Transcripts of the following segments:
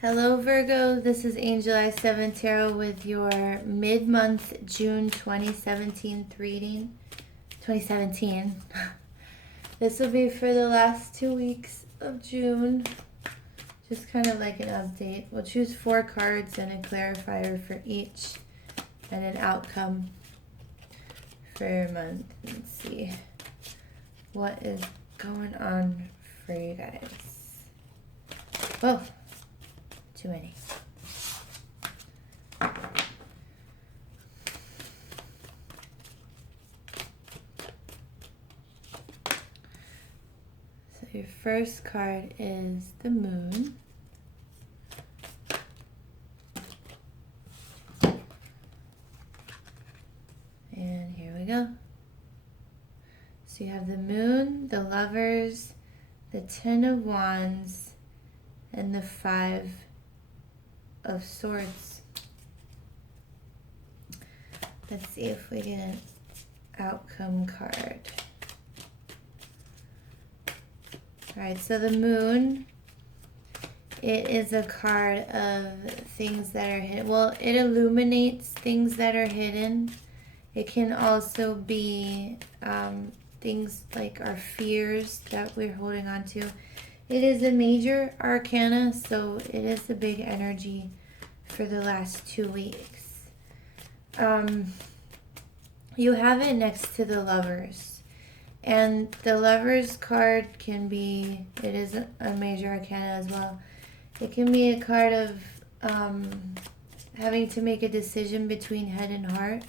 Hello Virgo, this is Angel I7 Tarot with your mid-month June 2017 reading. 2017. This will be for the last 2 weeks of June. Just kind of like an update. We'll choose 4 cards and a clarifier for each and an outcome for your month. Let's see what is going on for you guys. Oh, too many. So your first card is the Moon. And here we go. So you have the Moon, the Lovers, the Ten of Wands, and the Five of Swords. Let's see if we get an outcome card. Alright, so the Moon, it is a card of things that are hidden. Well, it illuminates things that are hidden. It can also be things like our fears that we're holding on to. It is a major arcana, so it is a big energy for the last 2 weeks. You have it next to the Lovers. And the Lovers card can be, it is a major arcana as well. It can be a card of having to make a decision between head and heart.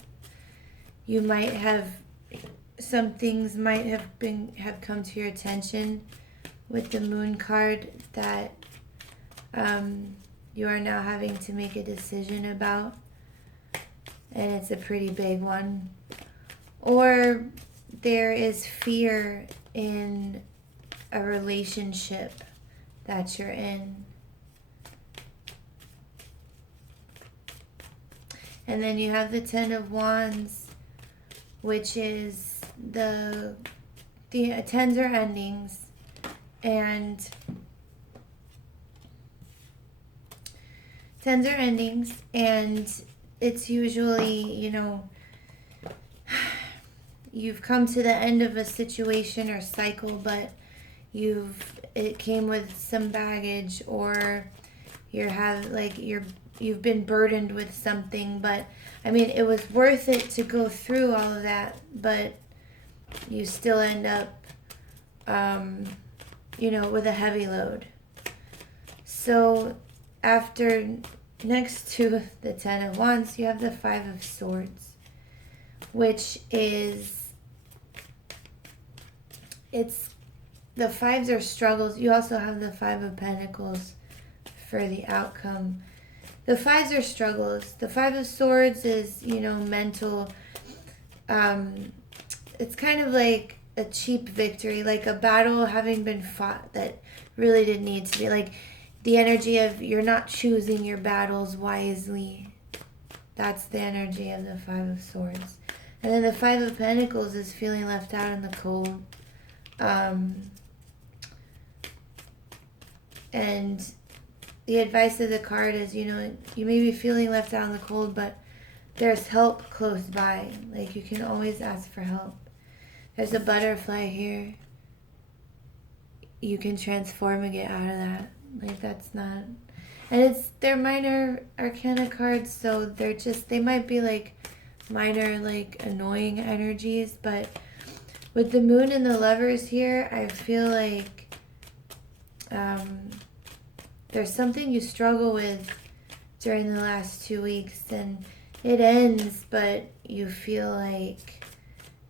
You might have, some things might have come to your attention with the Moon card that you are now having to make a decision about, and it's a pretty big one. Or there is fear in a relationship that you're in. And then you have the Ten of Wands, which is the tens are endings, and tens are endings, and it's usually, you know, you've come to the end of a situation or cycle, but it came with some baggage, or you've been burdened with something, but I mean, it was worth it to go through all of that, but you still end up, with a heavy load. So after, next to the Ten of Wands, you have the Five of Swords, which is, the fives are struggles. You also have the Five of Pentacles for the outcome. The fives are struggles. The Five of Swords is, mental. It's kind of like a cheap victory, like a battle having been fought that really didn't need to be. Like the energy of you're not choosing your battles wisely. That's the energy of the Five of Swords. And then the Five of Pentacles is feeling left out in the cold. And the advice of the card is, you may be feeling left out in the cold, but there's help close by. Like, you can always ask for help. There's a butterfly here. You can transform and get out of that. Like, that's not... And they're minor arcana cards, so they might be like minor, like annoying energies, but with the Moon and the Lovers here, I feel like there's something you struggle with during the last 2 weeks, and it ends, but you feel like,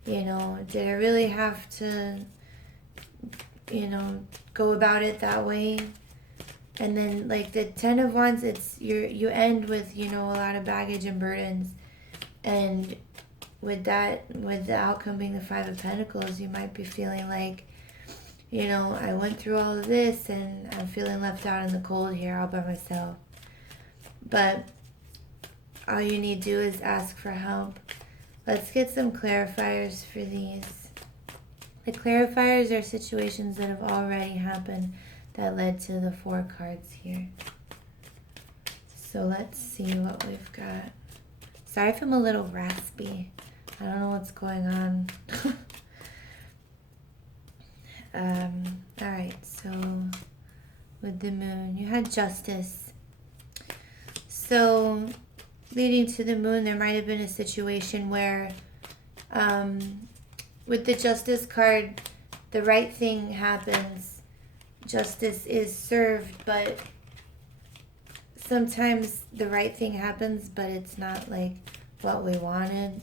did I really have to, go about it that way? And then, like, the Ten of Wands, you end with, a lot of baggage and burdens. And with the outcome being the Five of Pentacles, you might be feeling like, I went through all of this and I'm feeling left out in the cold here all by myself. But all you need to do is ask for help. Let's get some clarifiers for these. The clarifiers are situations that have already happened that led to the 4 cards here. So let's see what we've got. Sorry if I'm a little raspy. I don't know what's going on. All right, so with the moon, you had justice. So leading to the moon, there might have been a situation where with the justice card, the right thing happens. Justice is served, but sometimes the right thing happens, but it's not like what we wanted.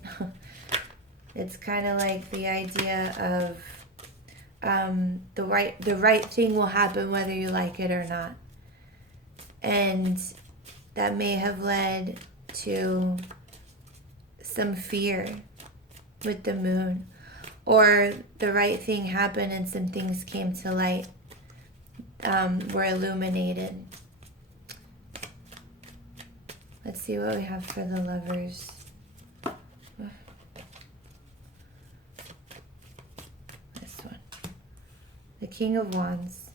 It's kind of like the idea of the right thing will happen whether you like it or not. And that may have led to some fear with the moon. Or the right thing happened and some things came to light, were illuminated. Let's see what we have for the lovers. This one. The King of Wands.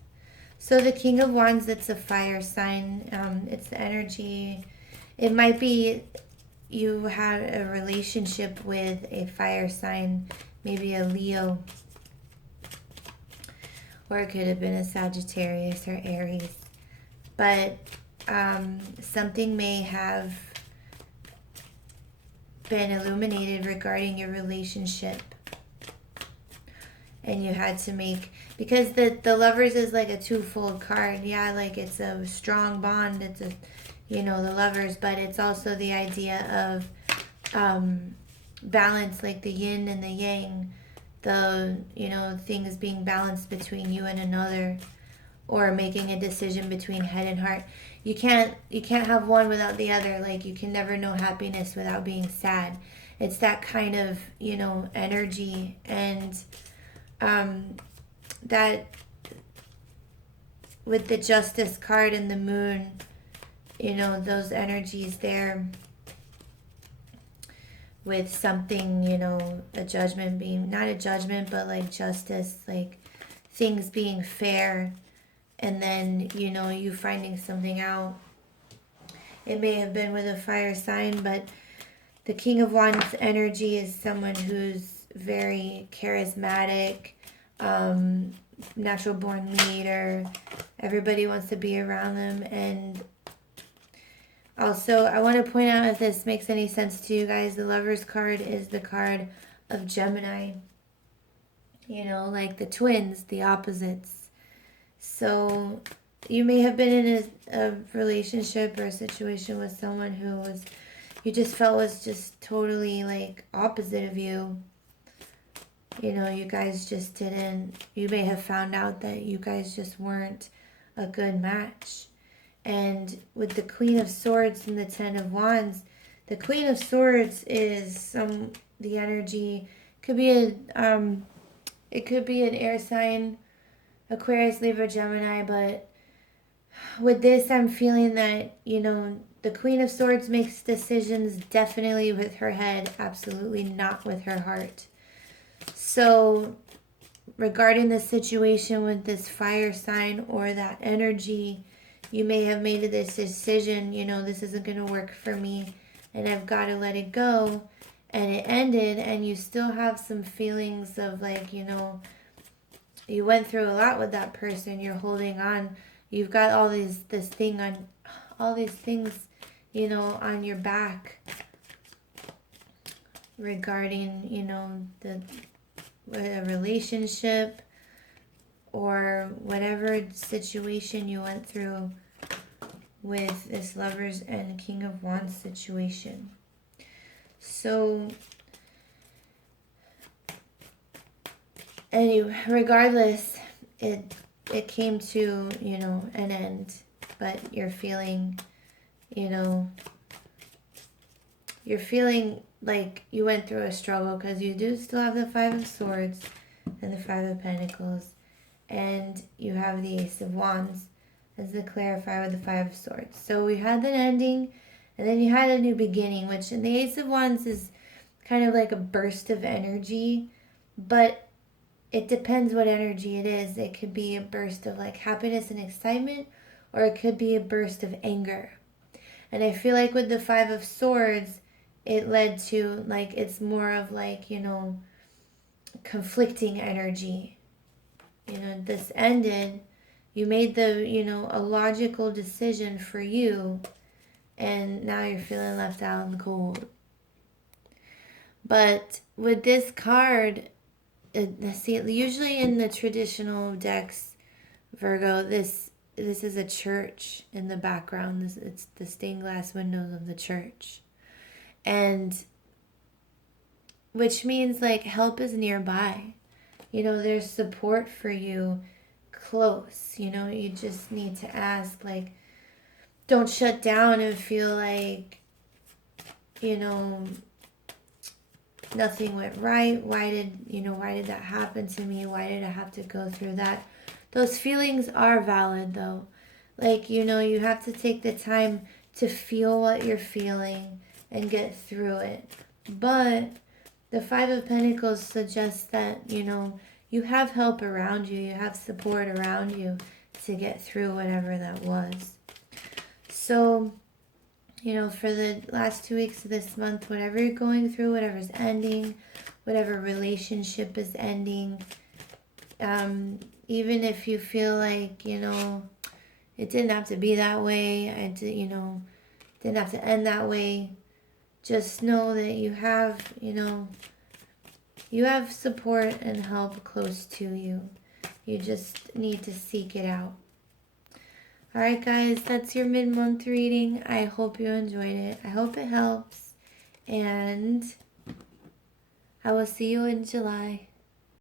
So the King of Wands, it's a fire sign. It's the energy. It might be you had a relationship with a fire sign, maybe a Leo. Or it could have been a Sagittarius or Aries. But something may have been illuminated regarding your relationship. And you had to make, because the lovers is like a twofold card. Yeah, like it's a strong bond. It's a, the lovers, but it's also the idea of balance, like the yin and the yang. The, things being balanced between you and another, or making a decision between head and heart. You can't have one without the other. Like you can never know happiness without being sad. It's that kind of, energy. And that with the Justice card and the moon, those energies there, with something, a judgment being, not a judgment, but like justice, like things being fair, and then, you finding something out. It may have been with a fire sign, but the King of Wands energy is someone who's very charismatic, natural born leader. Everybody wants to be around them. And also, I want to point out, if this makes any sense to you guys, the Lover's card is the card of Gemini. Like the twins, the opposites. So you may have been in a relationship or a situation with someone who you just felt was just totally like opposite of you. You guys just you may have found out that you guys just weren't a good match. And with the Queen of Swords and the Ten of Wands, the Queen of Swords is the energy could be it could be an air sign, Aquarius, Libra, Gemini, but with this I'm feeling that, the Queen of Swords makes decisions definitely with her head, absolutely not with her heart. So regarding the situation with this fire sign or that energy, you may have made this decision, this isn't going to work for me and I've got to let it go. And it ended, and you still have some feelings of like, you went through a lot with that person. You're holding on. You've got all these things, on your back regarding, a relationship or whatever situation you went through with this Lovers and King of Wands situation. So anyway, regardless, it came to, an end, but you're feeling like you went through a struggle, because you do still have the Five of Swords and the Five of Pentacles, and you have the Ace of Wands as the clarifier with the Five of Swords. So we had an ending, and then you had a new beginning, which in the Ace of Wands is kind of like a burst of energy, but it depends what energy it is. It could be a burst of like happiness and excitement, or it could be a burst of anger. And I feel like with the Five of Swords, it led to, like, it's more of like, you know, conflicting energy. You know, this ended. You made the, you know, a logical decision for you, and now you're feeling left out in the cold. But with this card, see, usually in the traditional decks, Virgo, this is a church in the background. It's the stained glass windows of the church. And which means like help is nearby. You know, there's support for you close. You know, you just need to ask, like, don't shut down and feel like, you know, nothing went right. Why did that happen to me? Why did I have to go through that? Those feelings are valid though. Like, you know, you have to take the time to feel what you're feeling and get through it. But the Five of Pentacles suggests that, you know, you have help around you. You have support around you to get through whatever that was. So, you know, for the last 2 weeks of this month, whatever you're going through, whatever's ending, whatever relationship is ending, even if you feel like, you know, it didn't have to be that way, didn't have to end that way, just know that you have, you know, you have support and help close to you. You just need to seek it out. Alright guys, that's your mid-month reading. I hope you enjoyed it. I hope it helps. And I will see you in July.